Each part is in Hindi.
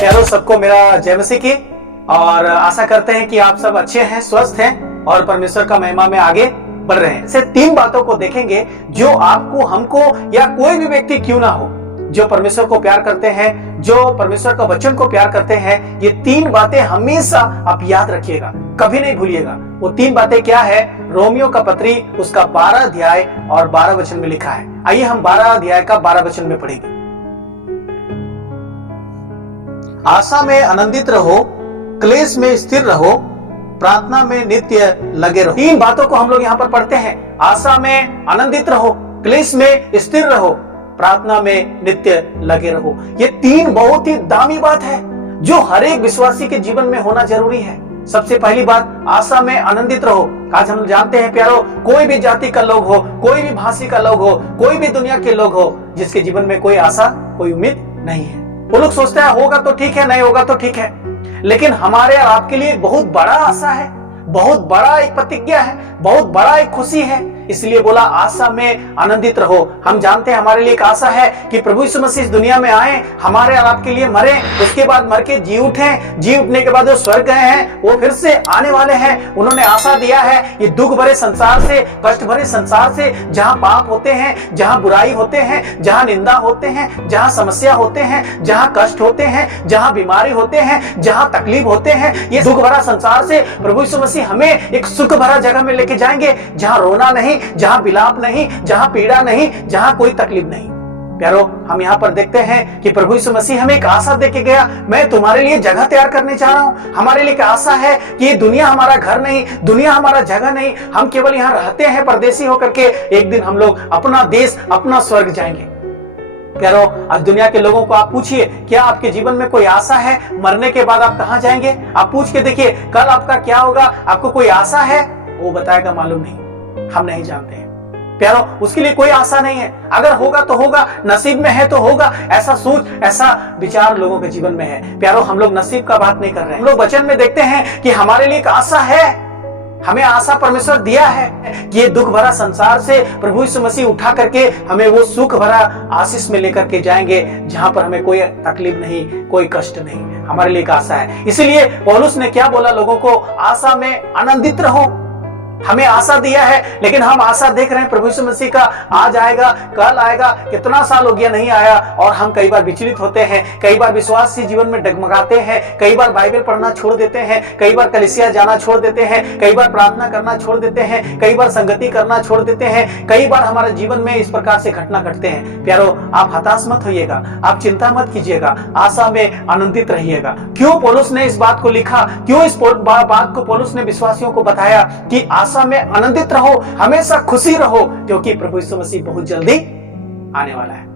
प्यारो, सबको मेरा जय मसीह की। और आशा करते हैं कि आप सब अच्छे हैं, स्वस्थ हैं और परमेश्वर का महिमा में आगे बढ़ रहे हैं। से 3 बातों को देखेंगे जो आपको, हमको या कोई भी व्यक्ति क्यों ना हो, जो परमेश्वर को प्यार करते हैं, जो परमेश्वर का वचन को प्यार करते हैं, ये 3 बातें हमेशा आप याद रखिएगा, कभी नहीं भूलिएगा। वो 3 बातें क्या है? रोमियो का पत्री उसका 12 अध्याय और 12 वचन में लिखा है। आइए हम 12 अध्याय का 12 वचन में पढ़ेंगे। आशा में आनंदित रहो, क्लेश में स्थिर रहो, प्रार्थना में नित्य लगे रहो। 3 बातों को हम लोग यहाँ पर पढ़ते हैं। आशा में आनंदित रहो, क्लेश में स्थिर रहो, प्रार्थना में नित्य लगे रहो। ये 3 बहुत ही दामी बात है जो हर एक विश्वासी के जीवन में होना जरूरी है। सबसे पहली बात, आशा में आनंदित रहो। आज हम जानते हैं प्यारो, कोई भी जाति का लोग हो, कोई भी भाषा का लोग हो, कोई भी दुनिया के लोग हो, जिसके जीवन में कोई आशा, कोई उम्मीद नहीं है। वो लोग सोचते हैं होगा तो ठीक है, नहीं होगा तो ठीक है। लेकिन हमारे और आपके लिए बहुत बड़ा आशा है, बहुत बड़ा एक प्रतिज्ञा है, बहुत बड़ा एक खुशी है। इसलिए बोला आशा में आनंदित रहो। हम जानते हैं हमारे लिए एक आशा है कि प्रभु यीशु मसीह इस दुनिया में आए, हमारे और आपके लिए मरे, उसके बाद मर के जी उठे, जी उठने के बाद वो स्वर्ग गए हैं, वो फिर से आने वाले हैं। उन्होंने आशा दिया है ये दुख भरे संसार से, कष्ट भरे संसार से, जहां पाप होते हैं, जहां बुराई होते हैं, जहां निंदा होते हैं, जहां समस्या होते हैं, जहां कष्ट होते हैं, जहां बीमारी होते हैं, जहां तकलीफ होते हैं, ये दुख भरा संसार से प्रभु यीशु मसीह हमें एक सुख भरा जगह में लेके जाएंगे, जहां रोना नहीं, जहां विलाप नहीं, जहां पीड़ा नहीं, जहां कोई तकलीफ नहीं। प्यारो, हम यहाँ पर देखते हैं कि प्रभु यीशु मसीह हमें एक आशा देके गया, मैं तुम्हारे लिए जगह तैयार करने जा रहा हूं। हमारे लिए एक आशा है कि ये दुनिया हमारा घर नहीं, दुनिया हमारा जगह नहीं, हम केवल यहाँ रहते हैं परदेसी होकर के, एक दिन हम लोग अपना देश, अपना स्वर्ग जाएंगे। प्यारो, आज दुनिया के लोगों को आप पूछिए, क्या आपके जीवन में कोई आशा है? मरने के बाद आप कहां जाएंगे? आप पूछ के देखिए, कल आपका क्या होगा? आपको कोई आशा है? वो बताएगा मालूम नहीं, हम नहीं जानते हैं। प्यारो, उसके लिए कोई आशा नहीं है। अगर होगा तो होगा, नसीब में है तो होगा, ऐसा सोच, ऐसा विचार लोगों के जीवन में है। प्यारो, हम लोग नसीब का बात नहीं कर रहे हैं। हम लोग वचन में देखते हैं कि हमारे लिए एक आशा है, हमें आशा परमेश्वर दिया है कि ये दुख भरा संसार से प्रभु यीशु मसीह उठा करके हमें वो सुख भरा आशीष में लेकर के जाएंगे, जहां पर हमें कोई तकलीफ नहीं, कोई कष्ट नहीं। हमारे लिए एक आशा है। इसीलिए पौलुस ने क्या बोला लोगों को? आशा में आनंदित रहो। हमें आशा दिया है, लेकिन हम आशा देख रहे हैं प्रभु यीशु मसीह का आज आएगा, कल आएगा, कितना साल हो गया नहीं आया, और हम कई बार विचलित होते हैं, कई बार विश्वास से जीवन में डगमगाते हैं, कई बार बाइबल पढ़ना छोड़ देते हैं, कई बार कलीसिया जाना छोड़ देते हैं, कई बार प्रार्थना करना छोड़ देते हैं, कई बार संगति करना छोड़ देते हैं, कई बार हमारे जीवन में इस प्रकार से घटना घटते हैं। प्यारो, आप हताश मत होइएगा, आप चिंता मत कीजिएगा, आशा में आनंदित रहिएगा। क्यों पौलुस ने इस बात को लिखा? क्यों इस बात को पौलुस ने विश्वासियों को बताया कि आशा में आनंदित रहो, हमेशा खुशी रहो, क्योंकि प्रभु यीशु मसीह बहुत जल्दी आने वाला है।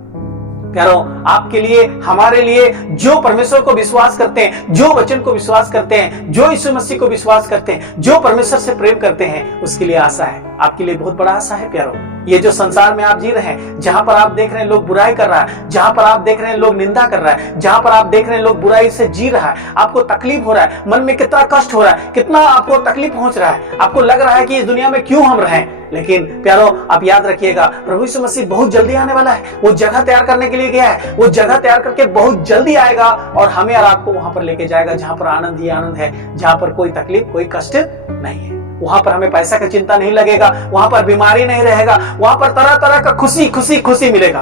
प्यारो, आपके लिए, हमारे लिए, जो परमेश्वर को विश्वास करते हैं, जो वचन को विश्वास करते हैं, जो यीशु मसीह को विश्वास करते हैं, जो परमेश्वर से प्रेम करते हैं, उसके लिए आशा है। आपके लिए बहुत बड़ा आशा है। प्यारो, ये जो संसार में आप जी रहे हैं, जहां पर आप देख रहे हैं लोग बुराई कर रहा है, जहां पर आप देख रहे हैं लोग निंदा कर रहा है, जहां पर आप देख रहे हैं लोग बुराई से जी रहा है, आपको तकलीफ हो रहा है, मन में कितना कष्ट हो रहा है, कितना आपको तकलीफ पहुंच रहा है, आपको लग रहा है कि इस दुनिया में क्यों हम रहें। लेकिन प्यारो, आप याद रखिएगा, प्रभु यीशु मसीह बहुत जल्दी आने वाला है। वो जगह तैयार करने के लिए गया है, वो जगह तैयार करके बहुत जल्दी आएगा और हमें और आपको वहां पर लेके जाएगा, जहां पर आनंद ही आनंद है, जहां पर कोई तकलीफ, कोई कष्ट नहीं है। वहां पर हमें पैसा का चिंता नहीं लगेगा, वहां पर बीमारी नहीं रहेगा, वहां पर तरह तरह का खुशी खुशी खुशी मिलेगा।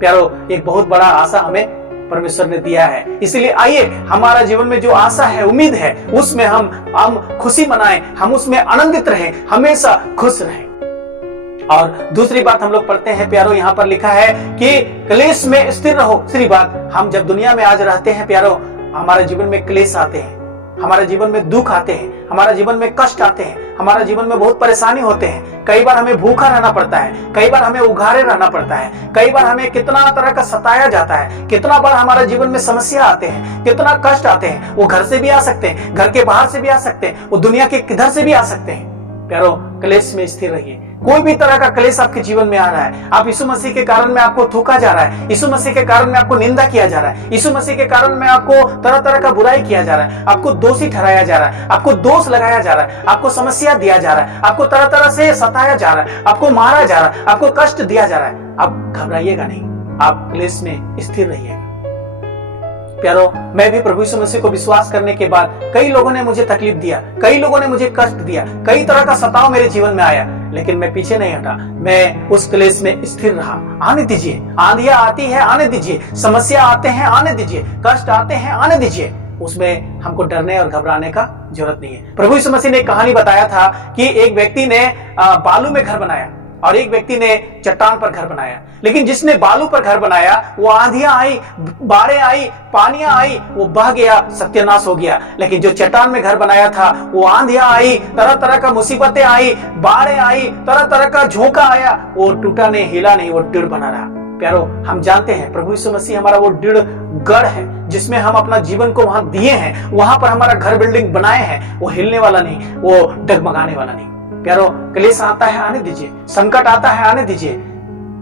प्यारो, एक बहुत बड़ा आशा हमें परमेश्वर ने दिया है। इसलिए आइए, हमारा जीवन में जो आशा है, उम्मीद है, उसमें हम खुशी मनाएं, हम उसमें आनंदित रहें, हमेशा खुश रहें। और दूसरी बात हम लोग पढ़ते हैं प्यारो, यहाँ पर लिखा है कि क्लेश में स्थिर रहो। दूसरी बात, हम जब दुनिया में आज रहते हैं प्यारो, हमारे जीवन में क्लेश आते हैं, हमारे जीवन में दुख आते हैं, हमारे जीवन में कष्ट आते हैं, हमारे जीवन में बहुत परेशानी होते हैं। कई बार हमें भूखा रहना पड़ता है, कई बार हमें उघारे रहना पड़ता है, कई बार हमें कितना तरह का सताया जाता है, कितना बार हमारे जीवन में समस्या आते हैं, कितना कष्ट आते हैं। वो घर से भी आ सकते हैं, घर के बाहर से भी आ सकते हैं, वो दुनिया के किधर से भी आ सकते हैं। प्यारो, क्लेश में स्थिर रहिए। कोई भी तरह का क्लेश आपके जीवन में आ रहा है, आप यीशु मसीह के कारण में आपको थूका जा रहा है, यीशु मसीह के कारण में आपको निंदा किया जा रहा है, यीशु मसीह के कारण में आपको तरह तरह का बुराई किया जा रहा है, आपको दोषी ठहराया जा रहा है, आपको दोष लगाया जा रहा है, आपको समस्या दिया जा रहा है, आपको तरह तरह से सताया जा रहा है, आपको मारा जा रहा है, आपको कष्ट दिया जा रहा है। आप घबराइएगा नहीं, आप क्लेश में स्थिर रहिएगा। प्यारो, मैं भी प्रभु यीशु मसीह को विश्वास करने के बाद कई लोगों ने मुझे तकलीफ दिया, कई लोगों ने मुझे कष्ट दिया, कई तरह का सताव मेरे जीवन में आया, लेकिन मैं पीछे नहीं हटा। मैं उस क्लेश में स्थिर रहा। आने दीजिए, आंधियां आती है आने दीजिए, समस्या आते हैं आने दीजिए, कष्ट आते हैं आने दीजिए। उसमें हमको डरने और घबराने का जरूरत नहीं है। प्रभु यीशु मसीह ने एक कहानी बताया था कि एक व्यक्ति ने बालू में घर बनाया और एक व्यक्ति ने चट्टान पर घर बनाया। लेकिन जिसने बालू पर घर बनाया, वो आंधियां आई, बाढ़ें आई, पानियां आई, वो बह गया, सत्यानाश हो गया। लेकिन जो चट्टान में घर बनाया था, वो आंधियां आई, तरह तरह का मुसीबतें आई, बाढ़ें आई, तरह तरह का झोंका आया, वो टूटा नहीं, हिला नहीं, वो दृढ़ बना रहा। प्यारो, हम जानते हैं प्रभु यीशु मसीह हमारा वो दृढ़ गढ़ है जिसमें हम अपना जीवन को वहां दिए हैं, वहां पर हमारा घर बिल्डिंग बनाए हैं। वो हिलने वाला नहीं, वो डगमगाने वाला नहीं। प्यारो, क्लेश आता है आने दीजिए, संकट आता है आने दीजिए,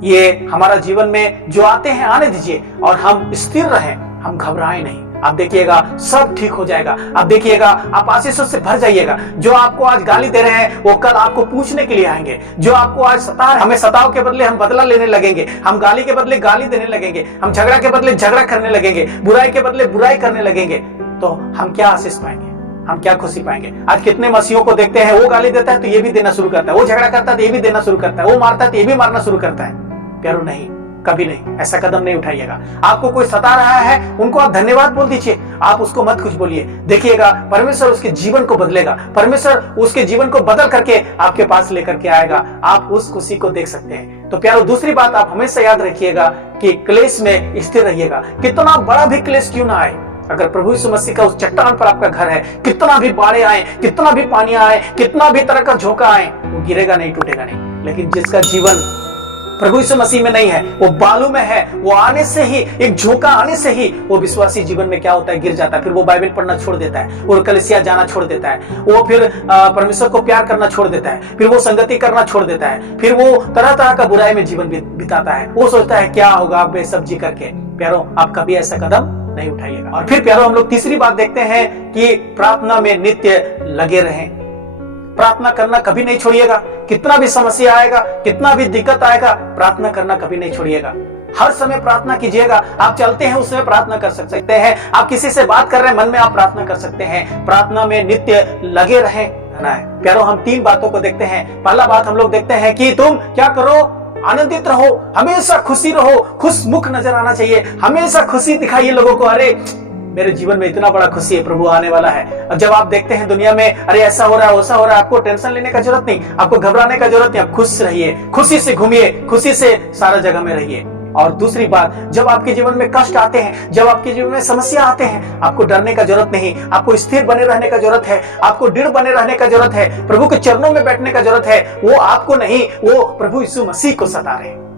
ये हमारा जीवन में जो आते हैं आने दीजिए और हम स्थिर रहें, हम घबराएं नहीं। आप देखिएगा सब ठीक हो जाएगा। आप देखिएगा आप आशीषों से भर जाइएगा। जो आपको आज गाली दे रहे हैं, वो कल आपको पूछने के लिए आएंगे। जो आपको आज सता रहे, हमें सताव के बदले हम बदला लेने लगेंगे, हम गाली के बदले गाली देने लगेंगे, हम झगड़ा के बदले झगड़ा करने लगेंगे, बुराई के बदले बुराई करने लगेंगे, तो हम क्या आशीष पाएंगे, हम क्या खुशी पाएंगे। आज कितने मसीहों को देखते हैं, वो गाली देता है तो ये भी देना शुरू करता है, वो झगड़ा करता है तो ये भी देना शुरू करता है, वो मारता है तो ये भी मारना शुरू करता है। प्यारो, नहीं, कभी नहीं, ऐसा कदम नहीं उठाइएगा। आपको कोई सता रहा है, उनको आप धन्यवाद बोल दीजिए, आप उसको मत कुछ बोलिए। देखिएगा परमेश्वर उसके जीवन को बदलेगा, परमेश्वर उसके जीवन को बदल करके आपके पास लेकर के आएगा। आप उस खुशी को देख सकते हैं। तो प्यारो, दूसरी बात आप हमेशा याद रखिएगा कि क्लेश में स्थिर रहिएगा। कितना बड़ा भी क्लेश क्यों ना आए, अगर प्रभु यीशु मसीह का उस चट्टान पर आपका घर है, कितना भी बाढ़ें आए, कितना भी पानी आए, कितना भी तरह का झोंका आए, वो गिरेगा नहीं, टूटेगा नहीं। लेकिन जिसका जीवन प्रभु यीशु मसीह में नहीं है, वो बालू में है, वो आने से ही, एक झोंका आने से ही वो विश्वासी जीवन में क्या होता है, गिर जाता है। फिर वो बाइबल पढ़ना छोड़ देता है, वो कलीसिया जाना छोड़ देता है, वो फिर परमेश्वर को प्यार करना छोड़ देता है, फिर वो संगति करना छोड़ देता है, फिर वो तरह तरह का बुराई में जीवन बिताता है। वो सोचता है क्या होगा बेसब्जी करके। प्यारो, आप कभी ऐसा कदम नहीं उठाइएगा। और फिर प्यारो, हम लोग तीसरी बात देखते हैं कि प्रार्थना में नित्य लगे रहें। प्रार्थना करना कभी नहीं छोड़िएगा। कितना भी समस्या आएगा, कितना भी दिक्कत आएगा, प्रार्थना करना कभी नहीं छोड़िएगा। हर समय प्रार्थना कीजिएगा। आप चलते हैं उस समय प्रार्थना कर सकते हैं, आप किसी से बात कर रहे हैं मन में, आप प्रार्थना कर सकते हैं। प्रार्थना में नित्य लगे रहें है। प्यारो, हम तीन बातों को देखते हैं। पहला बात हम लोग देखते हैं कि तुम क्या करो, आनंदित रहो, हमेशा खुशी रहो, खुश मुख नजर आना चाहिए, हमेशा खुशी दिखाइए लोगों को। अरे मेरे जीवन में इतना बड़ा खुशी है, प्रभु आने वाला है। और जब आप देखते हैं दुनिया में अरे ऐसा हो रहा है, वैसा हो रहा है, आपको टेंशन लेने का जरूरत नहीं, आपको घबराने का जरूरत नहीं। आप खुश रहिए, खुशी से घूमिए, खुशी से सारा जगह में रहिए। और दूसरी बात, जब आपके जीवन में कष्ट आते हैं, जब आपके जीवन में समस्या आते हैं, आपको डरने का जरूरत नहीं, आपको स्थिर बने रहने का जरूरत है, आपको दृढ़ बने रहने का जरूरत है, प्रभु के चरणों में बैठने का जरूरत है। वो आपको नहीं, वो प्रभु यीशु मसीह को सता रहे हैं।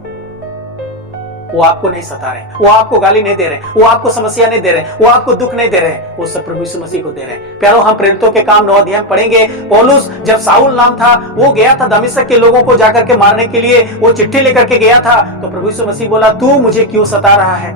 वो आपको नहीं सता रहे, वो आपको गाली नहीं दे रहे, वो आपको समस्या नहीं दे रहे, वो आपको दुख नहीं दे रहे, वो सब प्रभु यीशु मसीह को दे रहे हैं। प्यारो, हम प्रेरितों के काम 9 अध्याय पढ़ेंगे। पौलुस, जब साउल नाम था, वो गया था दमिश्क के लोगों को जाकर के मारने के लिए, वो चिट्ठी लेकर के गया था। तो प्रभु यीशु मसीह बोला, तू मुझे क्यों सता रहा है।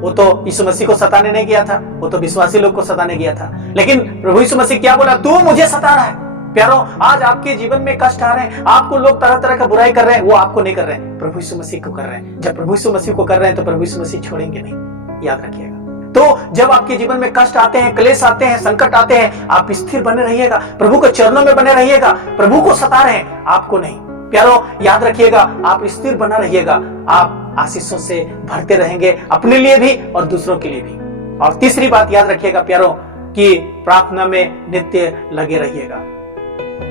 वो तो यीशु मसीह को सताने नहीं गया था, वो तो विश्वासी लोग को सताने गया था। लेकिन प्रभु यीशु मसीह क्या बोला, तू मुझे सता रहा है। प्यारो, आज आपके जीवन में कष्ट आ रहे हैं, आपको लोग तरह तरह का बुराई कर रहे हैं, वो आपको नहीं कर रहे हैं, प्रभु यीशु मसीह को कर रहे हैं। जब प्रभु यीशु मसीह को कर रहे हैं तो प्रभु यीशु मसीह छोड़ेंगे नहीं, याद रखिएगा। तो जब आपके जीवन में कष्ट आते हैं, क्लेश आते हैं, संकट आते हैं, आप स्थिर बने रहिएगा, प्रभु के चरणों में बने रहिएगा। प्रभु को सता रहे हैं, आपको नहीं। प्यारो, याद रखिएगा, आप स्थिर बना रहिएगा, आप आशीषों से भरते रहेंगे, अपने लिए भी और दूसरों के लिए भी। और तीसरी बात याद रखिएगा प्यारो, कि प्रार्थना में नित्य लगे रहिएगा।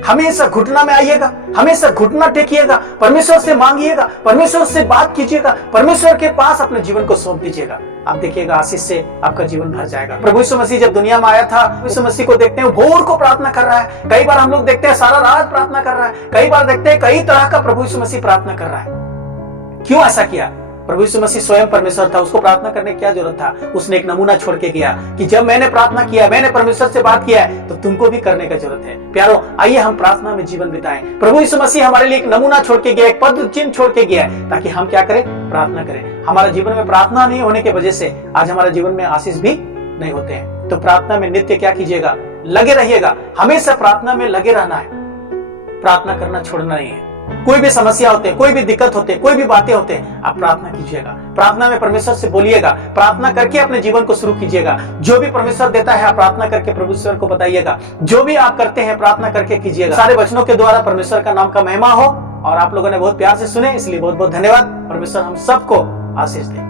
हमेशा घुटना में आइएगा, हमेशा घुटना टेकिएगा, परमेश्वर से मांगिएगा, परमेश्वर से बात कीजिएगा, परमेश्वर के पास अपने जीवन को सौंप दीजिएगा। आप देखिएगा आशीष से आपका जीवन भर जाएगा। प्रभु यीशु मसीह जब दुनिया में आया था, यीशु मसीह को देखते हैं भोर को प्रार्थना कर रहा है, कई बार हम लोग देखते हैं सारा रात प्रार्थना कर रहा है, कई बार देखते हैं कई तरह का प्रभु यीशु मसीह प्रार्थना कर रहा है। क्यों ऐसा किया? प्रभु यीशु मसीह स्वयं परमेश्वर था, उसको प्रार्थना करने की क्या जरूरत था? उसने एक नमूना छोड़ के गया कि जब मैंने प्रार्थना किया, मैंने परमेश्वर से बात किया है, तो तुमको भी करने का जरूरत है। प्यारो, आइए हम प्रार्थना में जीवन बिताएं। प्रभु यीशु मसीह हमारे लिए एक नमूना छोड़ के गया, एक पद चिन्ह छोड़ के गया है, ताकि हम क्या करें? प्रार्थना करें। हमारा जीवन में प्रार्थना नहीं होने की वजह से आज हमारे जीवन में आशीष भी नहीं होते हैं। तो प्रार्थना में नित्य क्या कीजिएगा? लगे रहिएगा, हमेशा प्रार्थना में लगे रहना है, प्रार्थना करना छोड़ना नहीं है। कोई भी समस्या होते, कोई भी दिक्कत होते, कोई भी बातें होते, आप प्रार्थना कीजिएगा, प्रार्थना में परमेश्वर से बोलिएगा, प्रार्थना करके अपने जीवन को शुरू कीजिएगा। जो भी परमेश्वर देता है आप प्रार्थना करके परमेश्वर को बताइएगा। जो भी आप करते हैं प्रार्थना करके कीजिएगा। सारे वचनों के द्वारा परमेश्वर का नाम का महिमा हो। और आप लोगों ने बहुत प्यार से सुने, इसलिए बहुत बहुत धन्यवाद। परमेश्वर हम सबको आशीष दे।